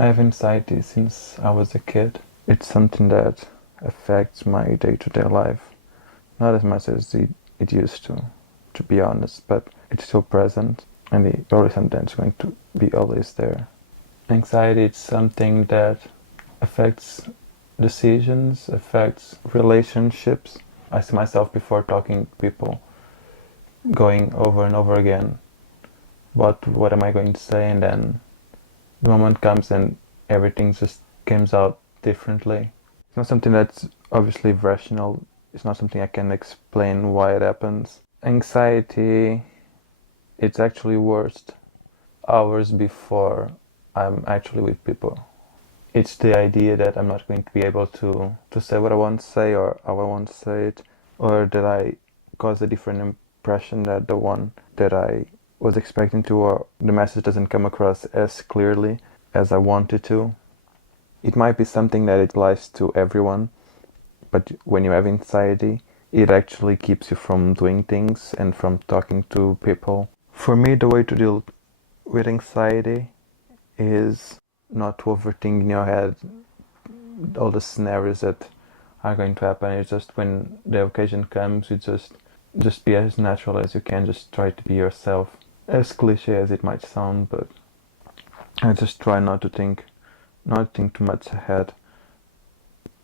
I have anxiety since I was a kid. It's something that affects my day-to-day life. Not as much as it used to be honest, but it's still present and it's probably sometimes going to be always there. Anxiety is something that affects decisions, affects relationships. I see myself before talking to people going over and over again, what am I going to say, and then the moment comes and everything just comes out differently. It's not something that's obviously rational. It's not something I can explain why it happens. Anxiety, it's actually worst hours before I'm actually with people. It's the idea that I'm not going to be able to say what I want to say or how I want to say it, or that I cause a different impression that the one that I was expecting to, or the message doesn't come across as clearly as I wanted to. It might be something that it applies to everyone, but when you have anxiety, it actually keeps you from doing things and from talking to people. For me, the way to deal with anxiety is not to overthink in your head all the scenarios that are going to happen. It's just when the occasion comes, you just be as natural as you can. Just try to be yourself. As cliche as it might sound, but I just try not think too much ahead,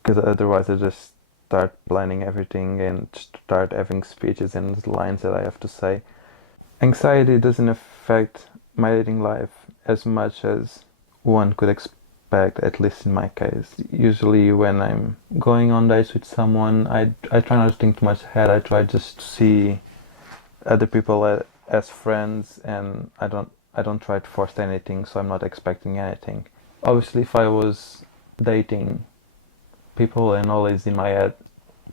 because otherwise I just start planning everything and start having speeches and lines that I have to say. Anxiety doesn't affect my dating life as much as one could expect, at least in my case. Usually when I'm going on dates with someone, I try not to think too much ahead. I try just to see other people as friends, and I don't try to force anything, so I'm not expecting anything. Obviously, if I was dating people and always in my head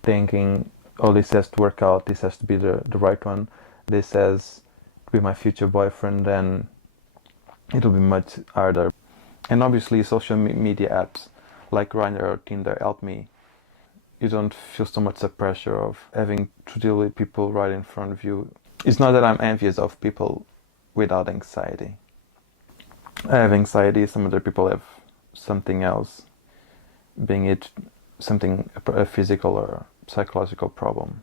thinking, oh, this has to work out, this has to be the right one, this has to be my future boyfriend, then it'll be much harder. And obviously, social media apps like Grindr or Tinder help me. You don't feel so much the pressure of having to deal with people right in front of you. It's not that I'm envious of people without anxiety. I have anxiety, some other people have something else, being it something, a physical or psychological problem.